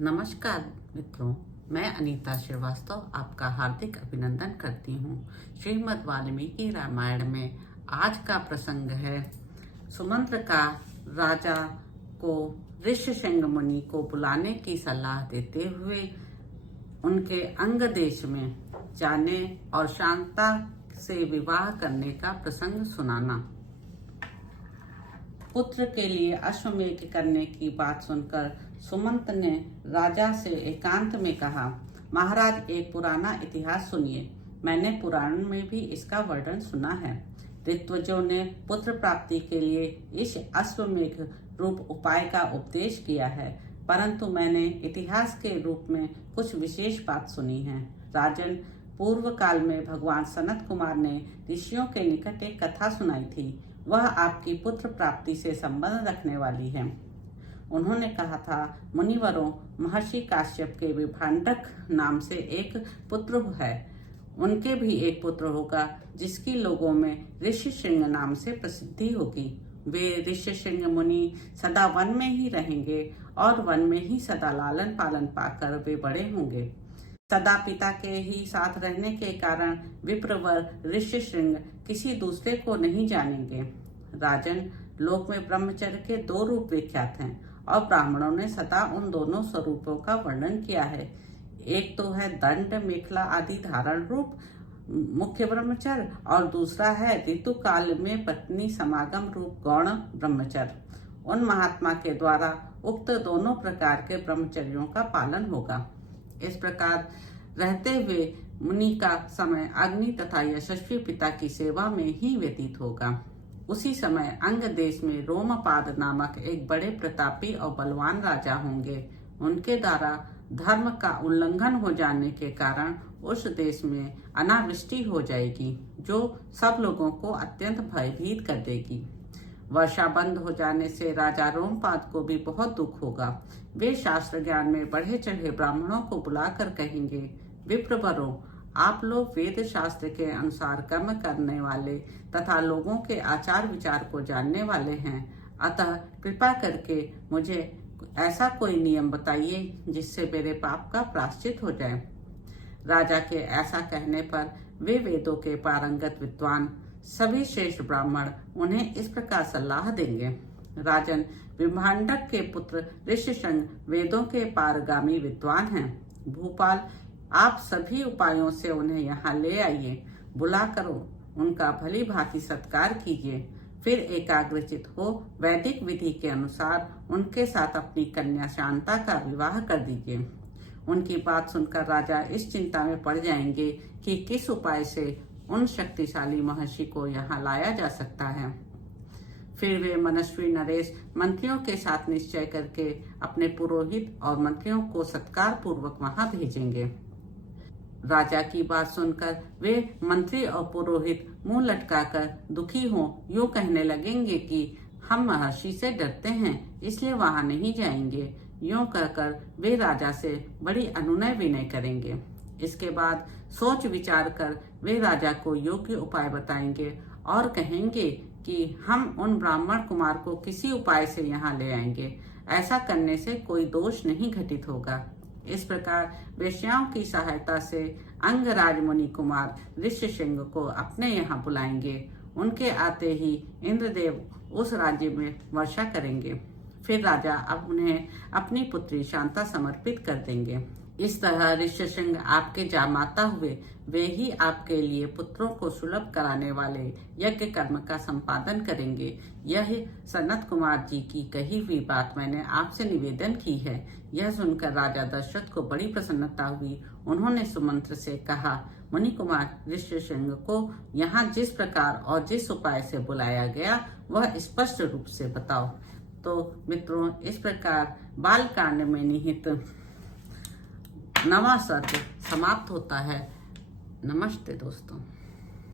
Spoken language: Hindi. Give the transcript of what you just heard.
नमस्कार मित्रों, मैं अनीता श्रीवास्तव आपका हार्दिक अभिनंदन करती हूँ। श्रीमद् वाल्मीकि रामायण में आज का प्रसंग है सुमंत्र का राजा को ऋष्यशृंग मुनि को बुलाने की सलाह देते हुए उनके अंग देश में जाने और शांता से विवाह करने का प्रसंग सुनाना। पुत्र के लिए अश्वमेध करने की बात सुनकर सुमंत ने राजा से एकांत में कहा, महाराज एक पुराना इतिहास सुनिए। मैंने पुराण में भी इसका वर्णन सुना है। ऋत्विजों ने पुत्र प्राप्ति के लिए इस अश्वमेध रूप उपाय का उपदेश किया है, परंतु मैंने इतिहास के रूप में कुछ विशेष बात सुनी है। राजन, पूर्व काल में भगवान सनत कुमार ने ऋषियों के निकट एक कथा सुनाई थी। वह आपकी पुत्र प्राप्ति से संबंध रखने वाली है। उन्होंने कहा था, मुनिवरों, महर्षि काश्यप के विभांडक नाम से एक पुत्र है। उनके भी एक पुत्र होगा जिसकी लोगों में ऋष्यशृंग नाम से प्रसिद्धि होगी। वे ऋष्यशृंग मुनि सदा वन में ही रहेंगे और वन में ही सदा लालन पालन पाकर वे बड़े होंगे। सदा पिता के ही साथ रहने के कारण विप्रवर ऋष्यशृंग किसी दूसरे को नहीं जानेंगे। राजन, लोक में ब्रह्मचर्य के दो रूप विख्यात हैं और ब्राह्मणों ने सदा उन दोनों स्वरूपों का वर्णन किया है। एक तो है दंड मेखला आदि धारण रूप मुख्य ब्रह्मचर्य और दूसरा है ऋतु काल में पत्नी समागम रूप गौण ब्रह्मचर्य। उन महात्मा के द्वारा उक्त दोनों प्रकार के ब्रह्मचर्यों का पालन होगा। इस प्रकार रहते हुए मुनि का समय अग्नि तथा यशस्वी पिता की सेवा में ही व्यतीत होगा। उसी समय अंग देश में रोमपाद नामक एक बड़े प्रतापी और बलवान राजा होंगे। उनके द्वारा धर्म का उल्लंघन हो जाने के कारण उस देश में अनावृष्टि हो जाएगी, जो सब लोगों को अत्यंत भयभीत कर देगी। वर्षा बंद हो जाने से राजा रोमपाद को भी बहुत दुख होगा। वे शास्त्र ज्ञान में बढ़े चढ़े ब्राह्मणों को बुलाकर कहेंगे, विप्रवरों, आप लोग वेद शास्त्र के अनुसार कर्म करने वाले तथा लोगों के आचार विचार को जानने वाले हैं, अतः कृपा करके मुझे ऐसा कोई नियम बताइए जिससे मेरे पाप का प्रायश्चित हो जाए। राजा के ऐसा कहने पर वे वेदों के पारंगत विद्वान सभी श्रेष्ठ ब्राह्मण उन्हें इस प्रकार सलाह देंगे। राजन, विभांडक के पुत्र ऋष्यशृंग वेदों के पारगामी विद्वान हैं। भूपाल, आप सभी उपायों से उन्हें यहाँ ले आइए। बुला करो उनका भली भांति सत्कार कीजिए। फिर एकाग्रचित हो वैदिक विधि के अनुसार उनके साथ अपनी कन्या शांता का विवाह कर दीजिए। उनकी बात सुनकर राजा इस चिंता में पड़ जाएंगे कि किस उपाय से उन शक्तिशाली महर्षि को यहाँ लाया जा सकता है। फिर वे मनस्वी नरेश मंत्रियों के साथ निश्चय करके अपने पुरोहित और मंत्रियों को सत्कार पूर्वक वहां भेजेंगे। राजा की बात सुनकर वे मंत्री और पुरोहित मुंह लटकाकर दुखी हों यूं कहने लगेंगे कि हम महर्षि से डरते हैं, इसलिए वहां नहीं जाएंगे। यूं कहकर वे राजा से बड़ी अनुनय विनय करेंगे। इसके बाद सोच विचार कर वे राजा को योग्य उपाय बताएंगे और कहेंगे कि हम उन ब्राह्मण कुमार को किसी उपाय से यहाँ ले आएंगे। ऐसा करने से कोई दोष नहीं घटित होगा। इस प्रकार वेश्याओं की सहायता से अंगराज मुनि कुमार ऋष्यशृंग को अपने यहाँ बुलाएंगे। उनके आते ही इंद्रदेव उस राज्य में वर्षा करेंगे। फिर राजा अब उन्हें अपनी पुत्री शांता समर्पित कर देंगे। इस तरह ऋष्यशृंग आपके जामाता हुए वे ही आपके लिए पुत्रों को सुलभ कराने वाले यज्ञ कर्म का संपादन करेंगे। यह सनत कुमार जी की कही हुई बात मैंने आपसे निवेदन की है। यह सुनकर राजा दशरथ को बड़ी प्रसन्नता हुई। उन्होंने सुमंत्र से कहा, मुनि कुमार ऋष्यशृंग को यहाँ जिस प्रकार और जिस उपाय से बुलाया गया वह स्पष्ट रूप से बताओ। तो मित्रों, इस प्रकार बाल कांड में निहित 9वां सर्ग समाप्त होता है। नमस्ते दोस्तों।